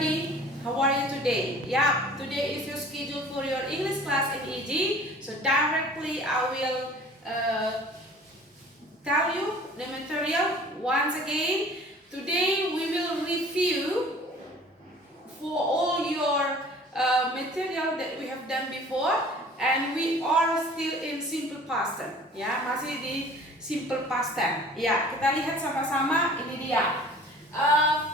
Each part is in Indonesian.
everybody, how are you today? Yeah, today is your schedule for your English class in EG. So directly I will tell you the material once again. Today we will review for all your material that we have done before, and we are still in simple past tense. Ya, masih di simple past tense. Ya, kita lihat sama-sama, ini dia.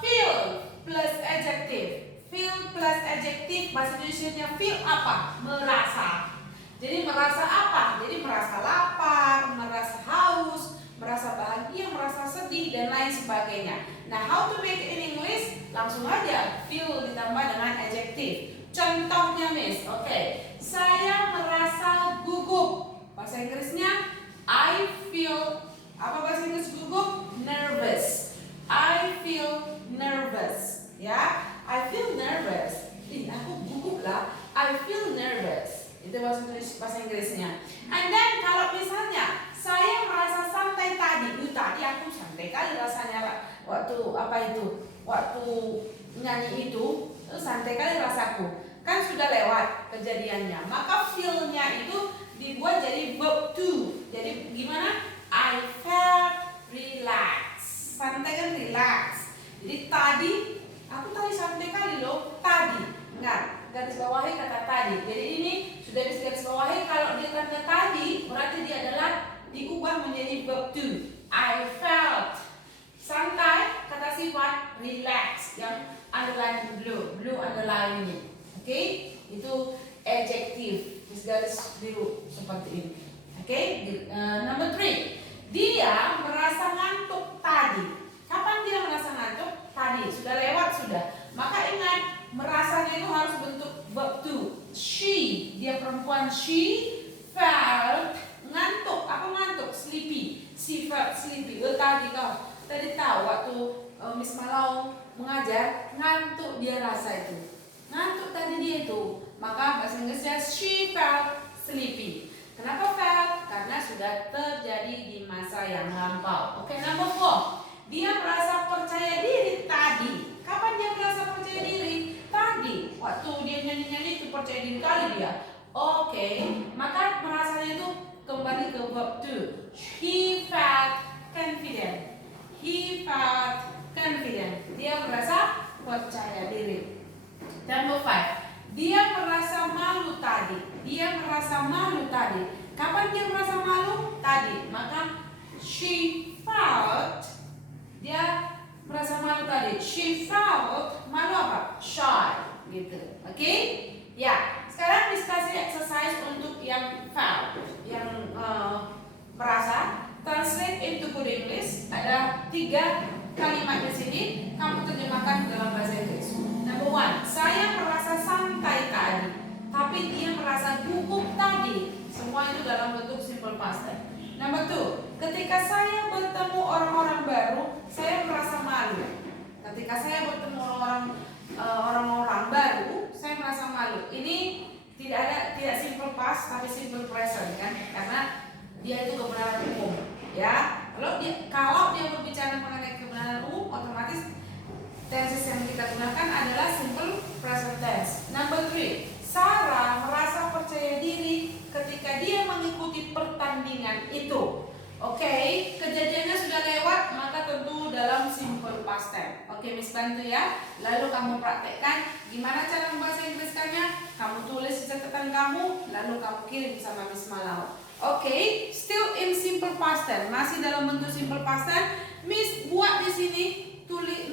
Feel plus adjective. Feel plus adjective, bahasa Indonesianya feel apa? Merasa. Jadi merasa apa? Jadi merasa lapar, merasa haus, merasa bahagia, merasa sedih, dan lain sebagainya. Nah, how to make it in English? Langsung aja feel ditambah dengan adjective. Contohnya, Miss. Oke. Saya merasa gugup. Bahasa Inggrisnya I feel, apa bahasa Inggris gugup? Nervous. I feel nervous. Ya, I feel nervous. Ih, aku gugup lah. I feel nervous. Itu bahasa Inggrisnya. And then kalau misalnya saya merasa santai tadi. Tadi aku santai kali rasanya waktu waktu nyanyi itu santai kali rasaku. Kan sudah lewat kejadiannya. Maka feel-nya itu dibuat jadi verb to. Jadi gimana? I felt relaxed. Santai kan relax. Jadi tadi aku tadi santai kali loh. Tadi. Ingat, garis bawahi kata tadi. Jadi ini sudah bisa garis bawahi. Kalau dia kata tadi, berarti dia adalah diubah menjadi verb to. I felt santai, kata sifat relax yang underline blue underline ini. Oke, itu adjective, garis biru seperti ini. Oke, number 3. Dia merasa ngantuk tadi. Kapan dia merasa ngantuk? Tadi, sudah lewat sudah. Maka ingat, merasanya itu harus bentuk verb to. She, dia perempuan, she felt ngantuk. Apa ngantuk? Sleepy. She felt sleepy. Tadi tahu waktu Miss Malau mengajar, ngantuk dia rasa itu. Ngantuk tadi dia itu. Maka bahasa Inggrisnya she felt sleepy. Kenapa felt? Karena sudah terjadi di masa yang lampau. Oke, number 4. Dia merasa percaya diri tadi. Kapan dia merasa percaya diri? Tadi. Waktu dia nyanyi-nyanyi itu percaya diri kali dia. Oke, maka merasanya itu kembali ke verb to. He felt confident. He felt confident. Dia merasa percaya diri. Number 5. Dia merasa malu tadi. Dia merasa malu tadi. Kapan dia merasa malu? Tadi. Maka she felt, dia merasa malu tadi. She felt malu apa? Shy. Gitu. Oke? Ya. Sekarang diskusi exercise untuk yang felt, yang merasa. Translate into good English. Ada 3 kalimat di sini. Kamu terjemahkan dalam bahasa Inggris. Number 1, saya merasa santai tadi, tapi dia merasa gugup tadi. Semua itu dalam bentuk simple past tense. Number 2, ketika saya bertemu orang-orang baru, saya merasa malu. Ketika saya bertemu orang-orang baru, saya merasa malu. Ini tidak simple past, tapi simple present kan? Karena dia itu kebenaran umum, ya. Kalau dia berbicara mengenai kebenaran umum, otomatis tenses yang kita gunakan adalah simple present tense. Number 3, Sarah merasa percaya diri ketika dia mengikuti pertandingan itu. Oke, kejadiannya sudah lewat, maka tentu dalam simple past tense. Oke, Miss bantu ya. Lalu kamu praktekkan gimana cara membahasa Inggriskannya. Kamu tulis di catatan kamu, lalu kamu kirim sama Miss Malau. Oke, still in simple past tense, masih dalam bentuk simple past tense. Miss buat di sini.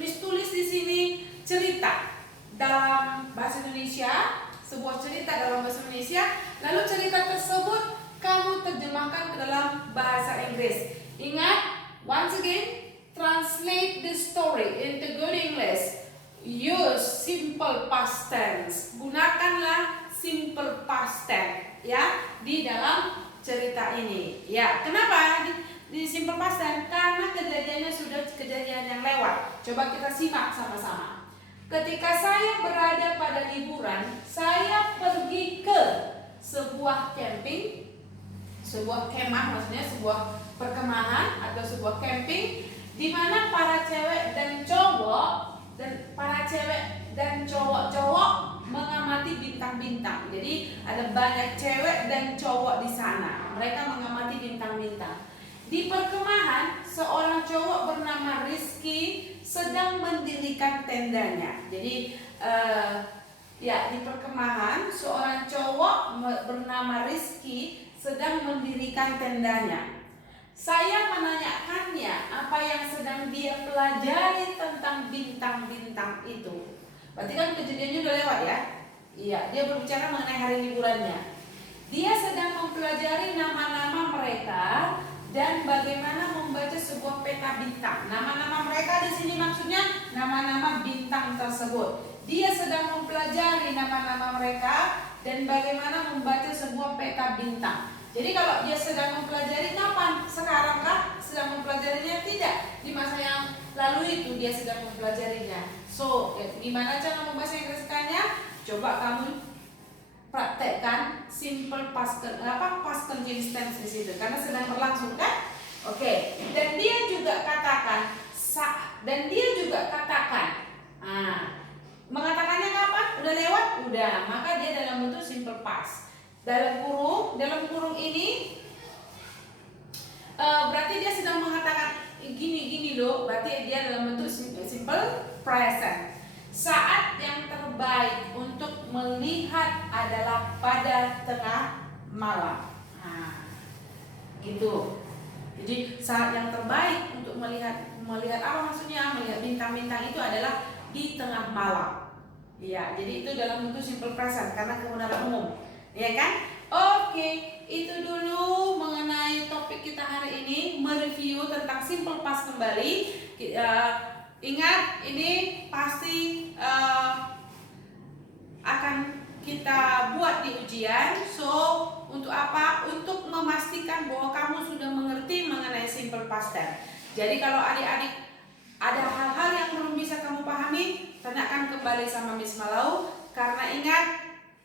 Miss tulis di sini cerita dalam bahasa Indonesia, sebuah cerita dalam bahasa Indonesia, lalu cerita tersebut kamu terjemahkan ke dalam bahasa Inggris. Ingat, once again, translate the story into good English. Use simple past tense. Gunakanlah simple past tense ya di dalam cerita ini. Ya, kenapa? Di simple past tense karena kejadiannya sudah kejadian yang lewat. Coba kita simak sama-sama. Ketika saya berada pada liburan, saya pergi ke sebuah camping, sebuah kemah, maksudnya sebuah perkemahan atau sebuah camping di mana para cewek dan cowok dan para cewek dan cowok-cowok mengamati bintang-bintang. Jadi ada banyak cewek dan cowok di sana. Mereka mengamati bintang-bintang. Di perkemahan, seorang cowok bernama Rizky sedang mendirikan tendanya. Jadi ya, di perkemahan seorang cowok bernama Rizky sedang mendirikan tendanya. Saya menanyakannya apa yang sedang dia pelajari tentang bintang-bintang itu. Berarti kan kejadiannya udah lewat ya? Iya, dia berbicara mengenai hari liburannya. Dia sedang mempelajari nama-nama mereka dan bagaimana membaca sebuah peta bintang. Nama-nama mereka di sini maksudnya nama-nama bintang tersebut. Dia sedang mempelajari nama-nama mereka dan bagaimana membaca sebuah peta bintang. Jadi kalau dia sedang mempelajari, kapan? Sekarang kah sedang mempelajarinya? Tidak. Di masa yang lalu itu dia sedang mempelajarinya. So, gimana cara membahasa Inggrisnya? Coba kamu praktekkan simple past continuous tense di situ karena sedang berlangsung kan? Oke. Dan dia juga katakan mengatakannya kapan? Udah lewat? Udah. Maka dia dalam bentuk simple past. Dalam kurung ini berarti dia sedang mengatakan gini loh. Berarti dia dalam bentuk simple present. Saat yang terbaik untuk melihat adalah pada tengah malam. Nah, gitu. Jadi saat yang terbaik untuk melihat apa maksudnya? Melihat bintang-bintang itu adalah di tengah malam. Ya, jadi itu dalam bentuk simple present karena kemudahan umum. Ya kan? Oke, itu dulu mengenai topik kita hari ini, mereview tentang simple past kembali. Ingat, ini pasti akan kita buat di ujian. So, untuk apa? Untuk memastikan bahwa kamu sudah mengerti mengenai simple past tense. Jadi kalau adik-adik ada hal-hal yang belum bisa kamu pahami, tanyakan kembali sama Miss Malau. Karena ingat,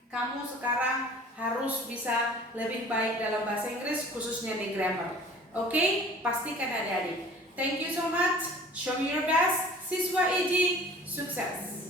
kamu sekarang harus bisa lebih baik dalam bahasa Inggris, khususnya di grammar. Oke? Pastikan adik-adik. Thank you so much. Show me your best. Siswa Eji, sukses.